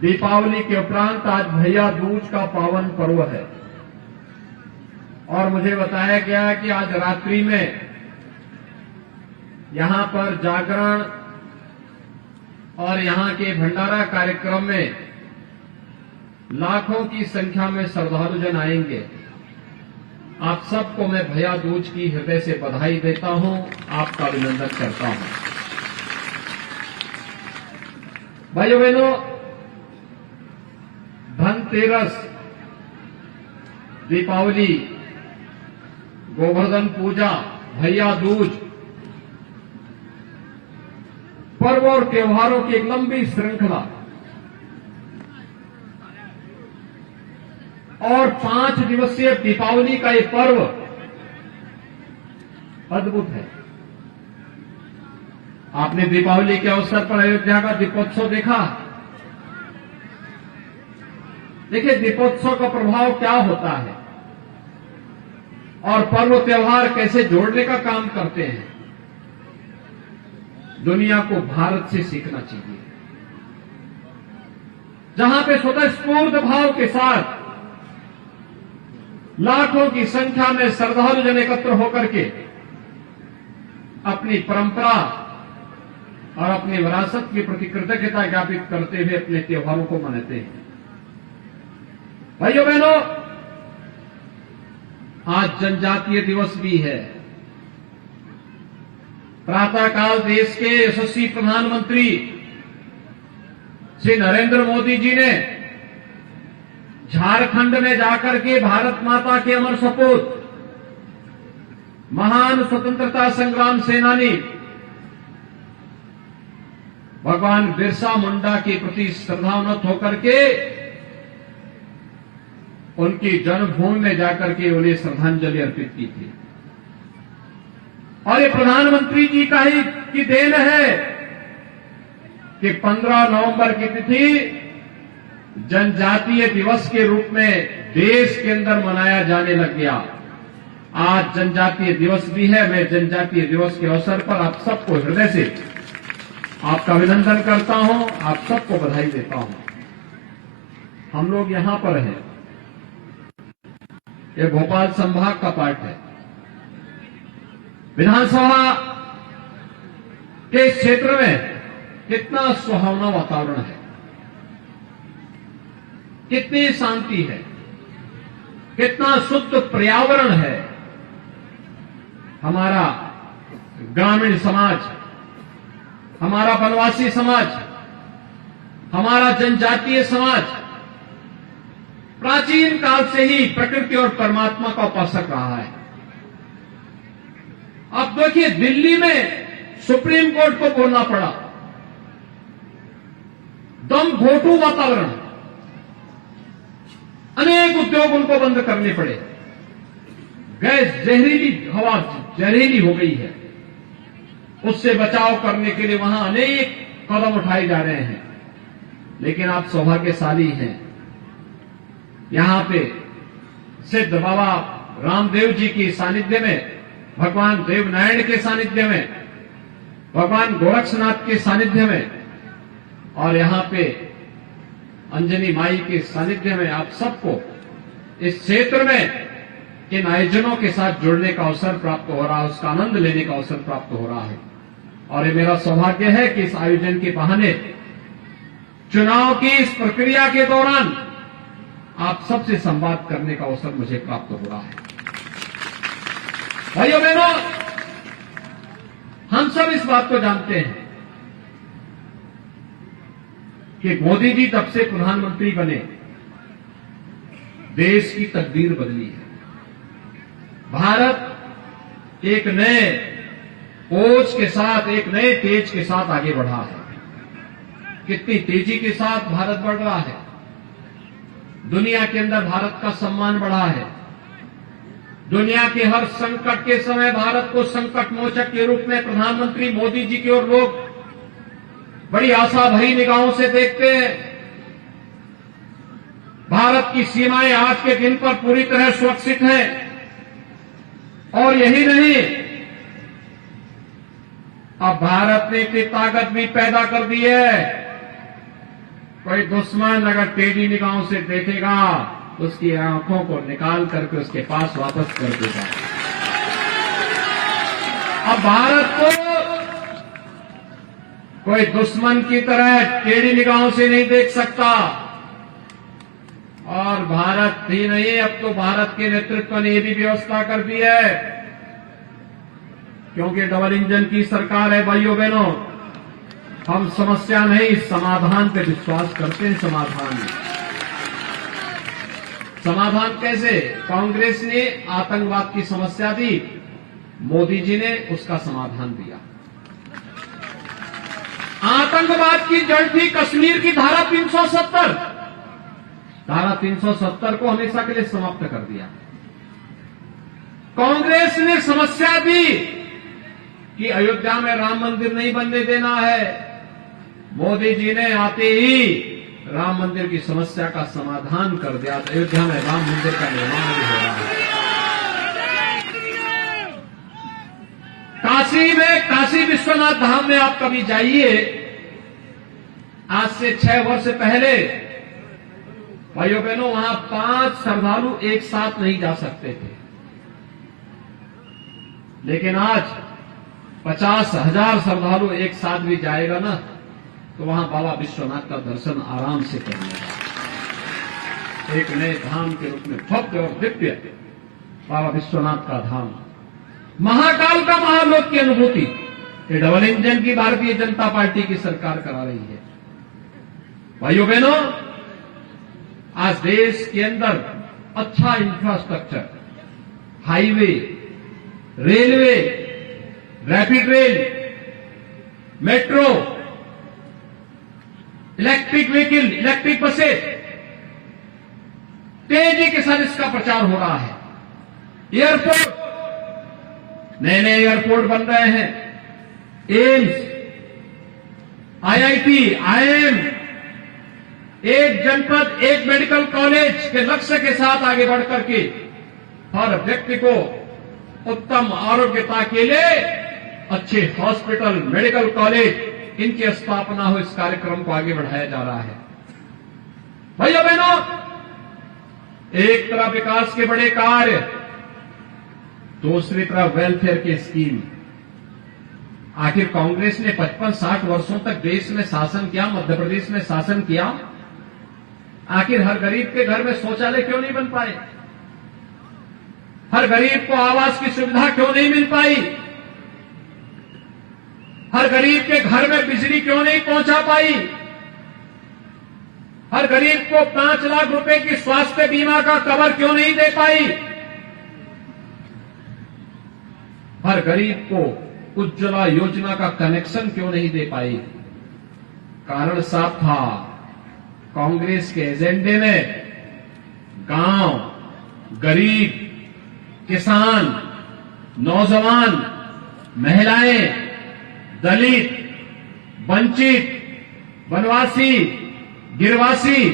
दीपावली के उपरांत आज भैया दूज का पावन पर्व है और मुझे बताया गया कि आज रात्रि में यहां पर जागरण और यहां के भंडारा कार्यक्रम में लाखों की संख्या में श्रद्धालुजन आएंगे। आप सबको मैं भैया दूज की हृदय से बधाई देता हूं, आपका अभिनंदन करता हूं। भाइयों बहनों, धनतेरस, दीपावली, गोवर्धन पूजा, भैया दूज पर्व और त्योहारों की एक लंबी श्रृंखला और 5 दिवसीय दीपावली का ये पर्व अद्भुत है। आपने दीपावली के अवसर पर अयोध्या का दीपोत्सव देखा। देखिए, दीपोत्सव का प्रभाव क्या होता है और पर्व त्योहार कैसे जोड़ने का काम करते हैं। दुनिया को भारत से सीखना चाहिए, जहां पे स्वतःस्फूर्त भाव के साथ लाखों की संख्या में श्रद्धालुजन एकत्र होकर के अपनी परंपरा और अपनी विरासत के प्रति कृतज्ञता ज्ञापित करते हुए अपने त्योहारों को मनाते हैं। भाइयों बहनों, आज जनजातीय दिवस भी है। प्रातःकाल देश के यशस्वी प्रधानमंत्री श्री नरेंद्र मोदी जी ने झारखंड में जाकर के भारत माता के अमर सपूत, महान स्वतंत्रता संग्राम सेनानी भगवान बिरसा मुंडा के प्रति श्रद्धान्वित होकर के उनकी जन्मभूमि में जाकर के उन्हें श्रद्धांजलि अर्पित की थी। और ये प्रधानमंत्री जी का ही की देन है कि 15 नवंबर की तिथि जनजातीय दिवस के रूप में देश के अंदर मनाया जाने लग गया। आज जनजातीय दिवस भी है। मैं जनजातीय दिवस के अवसर पर आप सबको हृदय से आपका अभिनंदन करता हूं, आप सबको बधाई देता हूं। हम लोग यहां पर हैं, ये भोपाल संभाग का पार्ट है। विधानसभा के क्षेत्र में कितना सुहावना वातावरण है, कितनी शांति है, कितना शुद्ध पर्यावरण है। हमारा ग्रामीण समाज, हमारा वनवासी समाज, हमारा जनजातीय समाज प्राचीन काल से ही प्रकृति और परमात्मा का उपासक रहा है। अब देखिए, दिल्ली में सुप्रीम कोर्ट को बोलना पड़ा, दम घोटू वातावरण, अनेक उद्योग उनको बंद करने पड़े। गैस जहरीली हवा जहरीली हो गई है, उससे बचाव करने के लिए वहां अनेक कदम उठाए जा रहे हैं। लेकिन आप सौभाग्यशाली हैं, यहां पे सिद्ध बाबा रामदेव जी की सानिध्य में, भगवान देवनारायण के सानिध्य में, भगवान गोरक्षनाथ के सानिध्य में और यहां पे अंजनी माई के सानिध्य में आप सबको इस क्षेत्र में इन आयोजनों के साथ जुड़ने का अवसर प्राप्त हो रहा है, उसका आनंद लेने का अवसर प्राप्त हो रहा है। और ये मेरा सौभाग्य है कि इस आयोजन के बहाने चुनाव की इस प्रक्रिया के दौरान आप सबसे संवाद करने का अवसर मुझे प्राप्त हो रहा है। भाइयों बहनों, हम सब इस बात को जानते हैं कि मोदी जी तब से प्रधानमंत्री बने, देश की तकदीर बदली है। भारत एक नए ओज के साथ, एक नए तेज के साथ आगे बढ़ा है। कितनी तेजी के साथ भारत बढ़ रहा है। दुनिया के अंदर भारत का सम्मान बढ़ा है। दुनिया के हर संकट के समय भारत को संकट मोचक के रूप में प्रधानमंत्री मोदी जी की ओर लोग बड़ी आशा भरी निगाहों से देखते हैं। भारत की सीमाएं आज के दिन पर पूरी तरह सुरक्षित हैं। और यही नहीं, अब भारत ने इतनी ताकत भी पैदा कर दी है, कोई दुश्मन अगर टेढ़ी निगाहों से देखेगा उसकी आंखों को निकाल करके उसके पास वापस कर देगा। अब भारत को कोई दुश्मन की तरह टेढ़ी निगाहों से नहीं देख सकता। और भारत ही नहीं, अब तो भारत के नेतृत्व ने यह भी व्यवस्था कर दी है, क्योंकि डबल इंजन की सरकार है भाइयों बहनों, हम समस्या नहीं समाधान पे विश्वास करते हैं। समाधान कैसे? कांग्रेस ने आतंकवाद की समस्या दी, मोदी जी ने उसका समाधान दिया। आतंकवाद की जड़ थी कश्मीर की धारा 370। धारा 370 को हमेशा के लिए समाप्त कर दिया। कांग्रेस ने समस्या दी कि अयोध्या में राम मंदिर नहीं बनने देना है। मोदी जी ने आते ही राम मंदिर की समस्या का समाधान कर दिया। अयोध्या में राम मंदिर का निर्माण भी हो रहा है। काशी में, काशी विश्वनाथ धाम में आप कभी जाइए, आज से 6 वर्ष पहले भाइयों बहनों वहां 5 श्रद्धालु एक साथ नहीं जा सकते थे, लेकिन आज 50,000 श्रद्धालु एक साथ भी जाएगा ना तो वहां बाबा विश्वनाथ का दर्शन आराम से कर लेगा। एक नए धाम के रूप में भव्य और दिव्य बाबा विश्वनाथ का धाम, महाकाल का महालोक की अनुभूति ये डबल इंजन की भारतीय जनता पार्टी की सरकार करा रही है। भाइयों बहनों, आज देश के अंदर अच्छा infrastructure, highway, railway, rapid rail, metro, electric vehicle, electric बसें, तेजी के साथ इसका प्रचार हो रहा है। एयरपोर्ट, नए नए एयरपोर्ट बन रहे हैं। एम्स, आईआईटी, आईआईएम, एक जनपद एक मेडिकल कॉलेज के लक्ष्य के साथ आगे बढ़कर के हर व्यक्ति को उत्तम आरोग्यता के लिए अच्छे हॉस्पिटल, मेडिकल कॉलेज, इनकी स्थापना हो, इस कार्यक्रम को आगे बढ़ाया जा रहा है। भाइयों बहनों, एक तरफ विकास के बड़े कार्य, दूसरी तरफ वेलफेयर की स्कीम। आखिर कांग्रेस ने 55-60 वर्षों तक देश में शासन किया, मध्य प्रदेश में शासन किया, आखिर हर गरीब के घर में शौचालय क्यों नहीं बन पाए? हर गरीब को आवास की सुविधा क्यों नहीं मिल पाई? हर गरीब के घर में बिजली क्यों नहीं पहुंचा पाई? हर गरीब को 5 लाख रुपए की स्वास्थ्य बीमा का कवर क्यों नहीं दे पाई? हर गरीब को उज्ज्वला योजना का कनेक्शन क्यों नहीं दे पाई? कारण साफ था, कांग्रेस के एजेंडे में गांव, गरीब, किसान, नौजवान, महिलाएं, दलित, वंचित, वनवासी, गिरवासी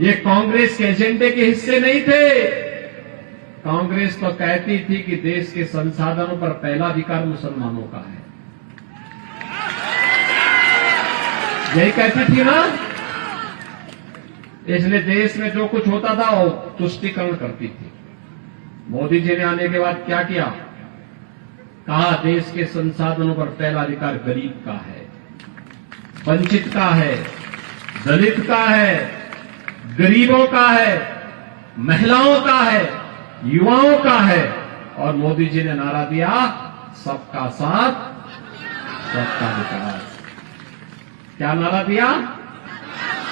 ये कांग्रेस के एजेंडे के हिस्से नहीं थे। कांग्रेस तो कहती थी कि देश के संसाधनों पर पहला अधिकार मुसलमानों का है, यही कहती थी ना। इसलिए देश में जो कुछ होता था वो तुष्टीकरण करती थी। मोदी जी ने आने के बाद क्या किया? कहा देश के संसाधनों पर पहला अधिकार गरीब का है, वंचित का है, दलित का है, गरीबों का है, महिलाओं का है, युवाओं का है। और मोदी जी ने नारा दिया, सबका साथ, सबका विकास। क्या नारा दिया?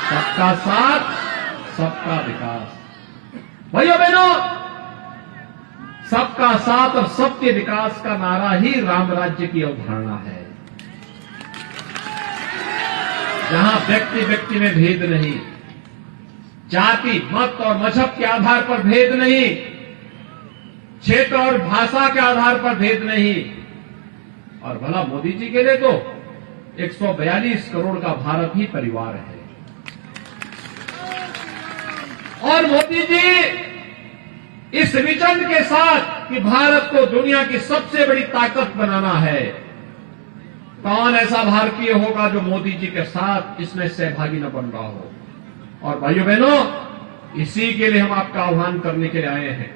सबका साथ, सबका विकास। भाइयों बहनों, सबका साथ और सबके विकास का नारा ही राम राज्य की अवधारणा है, जहां व्यक्ति व्यक्ति में भेद नहीं, जाति, मत और मजहब के आधार पर भेद नहीं, क्षेत्र और भाषा के आधार पर भेद नहीं। और भला मोदी जी के लिए तो 142 करोड़ का भारत ही परिवार है। और मोदी जी इस विजन के साथ कि भारत को दुनिया की सबसे बड़ी ताकत बनाना है, कौन ऐसा भारतीय होगा जो मोदी जी के साथ इसमें सहभागी न बन रहा हो? और भाइयों बहनों, इसी के लिए हम आपका आह्वान करने के लिए आए हैं।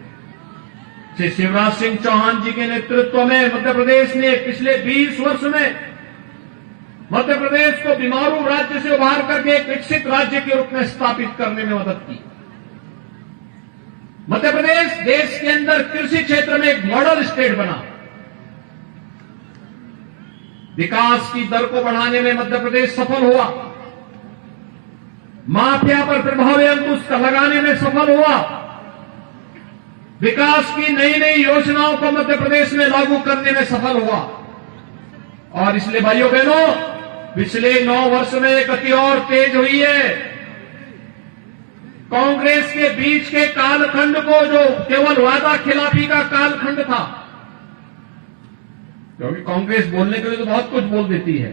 श्री शिवराज सिंह चौहान जी के नेतृत्व में मध्य प्रदेश ने पिछले 20 वर्ष में मध्य प्रदेश को बीमारू राज्य से उभार करके एक विकसित राज्य के रूप में स्थापित करने में मदद की। मध्य प्रदेश देश के अंदर कृषि क्षेत्र में एक मॉडल स्टेट बना। विकास की दर को बढ़ाने में मध्य प्रदेश सफल हुआ। माफिया पर प्रभावी अंकुश लगाने में सफल हुआ। विकास की नई नई योजनाओं को मध्य प्रदेश में लागू करने में सफल हुआ। और इसलिए भाइयों बहनों, पिछले 9 वर्ष में गति और तेज हुई है। कांग्रेस के बीच के कालखंड को, जो केवल वादा खिलाफी का कालखंड था, क्योंकि कांग्रेस बोलने के लिए तो बहुत कुछ बोल देती है,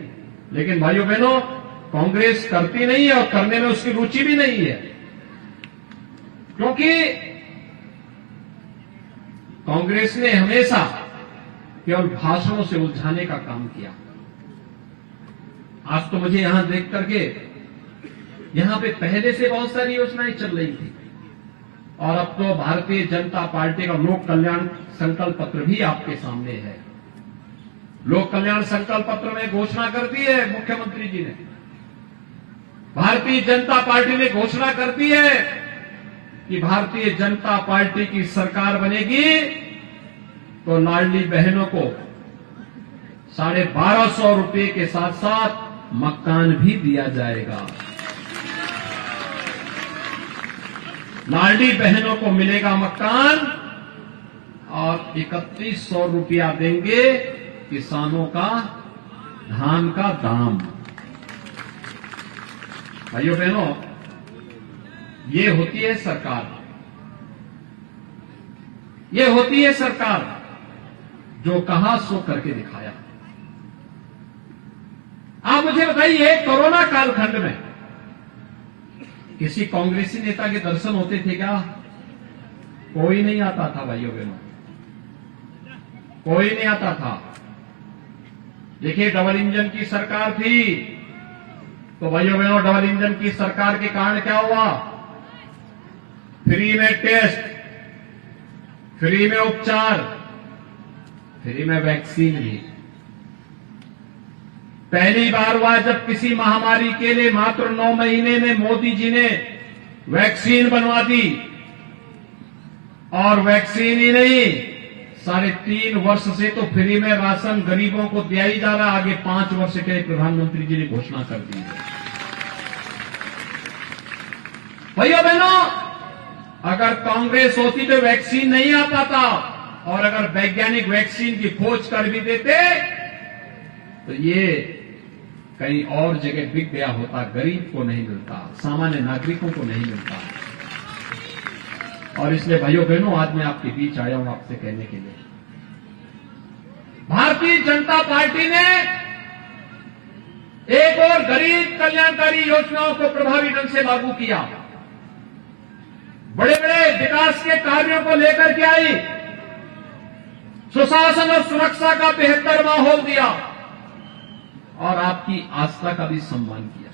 लेकिन भाइयों बहनों, कांग्रेस करती नहीं है और करने में उसकी रुचि भी नहीं है, क्योंकि कांग्रेस ने हमेशा केवल भाषणों से उलझाने का काम किया। आज तो मुझे यहां देख करके, यहां पे पहले से बहुत सारी योजनाएं चल रही थी, और अब तो भारतीय जनता पार्टी का लोक कल्याण संकल्प पत्र भी आपके सामने है। लोक कल्याण संकल्प पत्र में घोषणा कर दी है मुख्यमंत्री जी ने, भारतीय जनता पार्टी ने घोषणा कर दी है कि भारतीय जनता पार्टी की सरकार बनेगी तो लाडली बहनों को 1250 रुपए के साथ साथ मकान भी दिया जाएगा। लाडली बहनों को मिलेगा मकान और 3100 रुपया देंगे किसानों का धान का दाम। भाइयों बहनों, ये होती है सरकार, ये होती है सरकार जो कहा सो करके दिखाया। आप मुझे बताइए, कोरोना कालखंड में किसी कांग्रेसी नेता के दर्शन होते थे क्या? कोई नहीं आता था भाइयों बहनों, कोई नहीं आता था। देखिए, डबल इंजन की सरकार थी, तो भाइयों बहनों, डबल इंजन की सरकार के कारण क्या हुआ? फ्री में टेस्ट, फ्री में उपचार, फ्री में वैक्सीन भी। पहली बार हुआ जब किसी महामारी के लिए मात्र 9 महीने में मोदी जी ने वैक्सीन बनवा दी, और वैक्सीन ही नहीं, 3.5 वर्ष से तो फ्री में राशन गरीबों को दिया ही जा रहा। आगे 5 वर्ष के लिए प्रधानमंत्री जी ने घोषणा कर दी है। भाइयों बहनों, अगर कांग्रेस होती तो वैक्सीन नहीं आ पाता, और अगर वैज्ञानिक वैक्सीन की खोज कर भी देते तो ये कहीं और जगह बिक गया होता, गरीब को नहीं मिलता, सामान्य नागरिकों को नहीं मिलता। और इसलिए भाइयों बहनों, आज मैं आपके बीच आया हूं आपसे कहने के लिए, भारतीय जनता पार्टी ने एक और गरीब कल्याणकारी योजनाओं को प्रभावी ढंग से लागू किया। बड़े बड़े विकास के कार्यों को लेकर के आई, सुशासन और सुरक्षा का बेहतर माहौल दिया, और आपकी आस्था का भी सम्मान किया।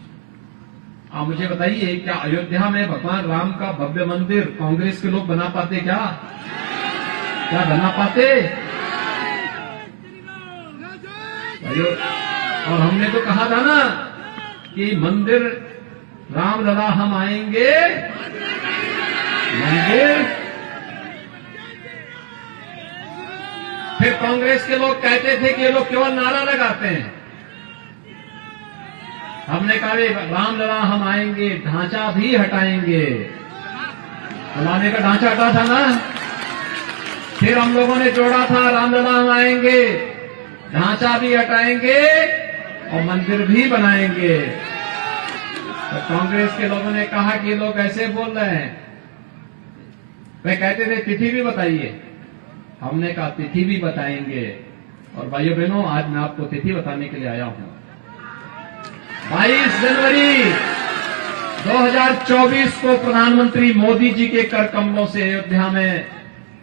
आप मुझे बताइए, क्या अयोध्या में भगवान राम का भव्य मंदिर कांग्रेस के लोग बना पाते? क्या बना पाते? भाइयों, और हमने तो कहा था ना कि मंदिर रामलला हम आएंगे, मंदिर। फिर कांग्रेस के लोग कहते थे कि ये लोग केवल नारा लगाते हैं। हमने कहा रामलला हम आएंगे, ढांचा भी हटाएंगे। फलाने का ढांचा हटा था ना, फिर हम लोगों ने जोड़ा था रामलला हम आएंगे, ढांचा भी हटाएंगे और मंदिर भी बनाएंगे। तो कांग्रेस के लोगों ने कहा कि लोग ऐसे बोल रहे हैं। वे कहते थे तिथि भी बताइए, हमने कहा तिथि भी बताएंगे। और भाइयों बहनों, आज मैं आपको तिथि बताने के लिए आया हूं। 22 जनवरी 2024 को प्रधानमंत्री मोदी जी के कर कमलों से अयोध्या में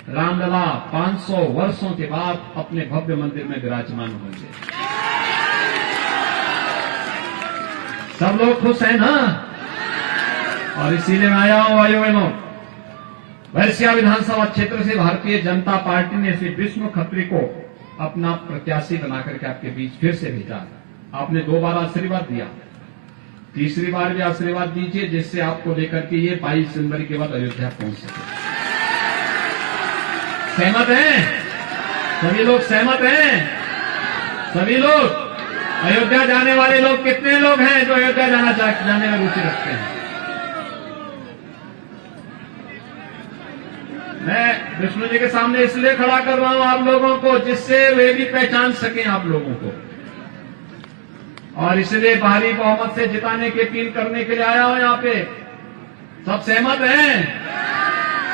रामलला 500 वर्षों के बाद अपने भव्य मंदिर में विराजमान होंगे। सब लोग खुश हैं ना? और इसीलिए मैं आया हूं भाइयों बहनों। बैरसिया विधानसभा क्षेत्र से भारतीय जनता पार्टी ने श्री विष्णु खत्री को अपना प्रत्याशी बनाकर के आपके बीच फिर से भेजा। आपने 2 बार आशीर्वाद दिया, तीसरी बार भी आशीर्वाद दीजिए, जिससे आपको लेकर के ये 22 जनवरी के बाद अयोध्या पहुंच सके। सहमत हैं? सभी लोग सहमत हैं? सभी लोग? अयोध्या जाने वाले लोग कितने लोग हैं जो अयोध्या जाने में रुचि रखते हैं? मैं विष्णु जी के सामने इसलिए खड़ा कर रहा हूं आप लोगों को, जिससे वे भी पहचान सकें आप लोगों को, और इसलिए भारी बहुमत से जिताने की अपील करने के लिए आया हूं यहाँ पे। सब सहमत हैं?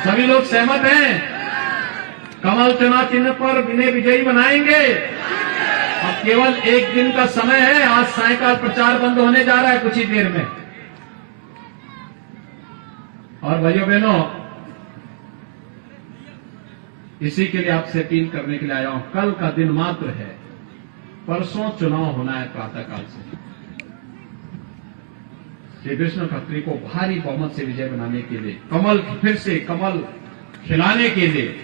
सभी लोग सहमत हैं? कमल चुनाव चिन्ह पर इन्हें विजयी बनाएंगे। अब केवल 1 दिन का समय है, आज सायंकाल प्रचार बंद होने जा रहा है कुछ ही देर में। और भाइयों बहनों, इसी के लिए आपसे अपील करने के लिए आया हूं। कल का दिन मात्र है, परसों चुनाव होना है प्रातःकाल से। श्री विष्णु खत्री को भारी बहुमत से विजय बनाने के लिए, फिर से कमल खिलाने के लिए,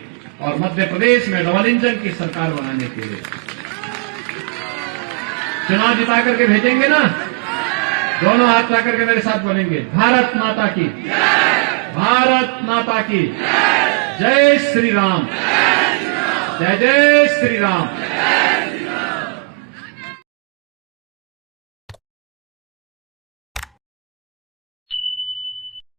और मध्य प्रदेश में डबल इंजन की सरकार बनाने के लिए चुनाव जिता करके भेजेंगे ना। दोनों हाथ ला करके मेरे साथ बोलेंगे, भारत माता की, भारत माता की जय श्री राम, जय जय श्री राम।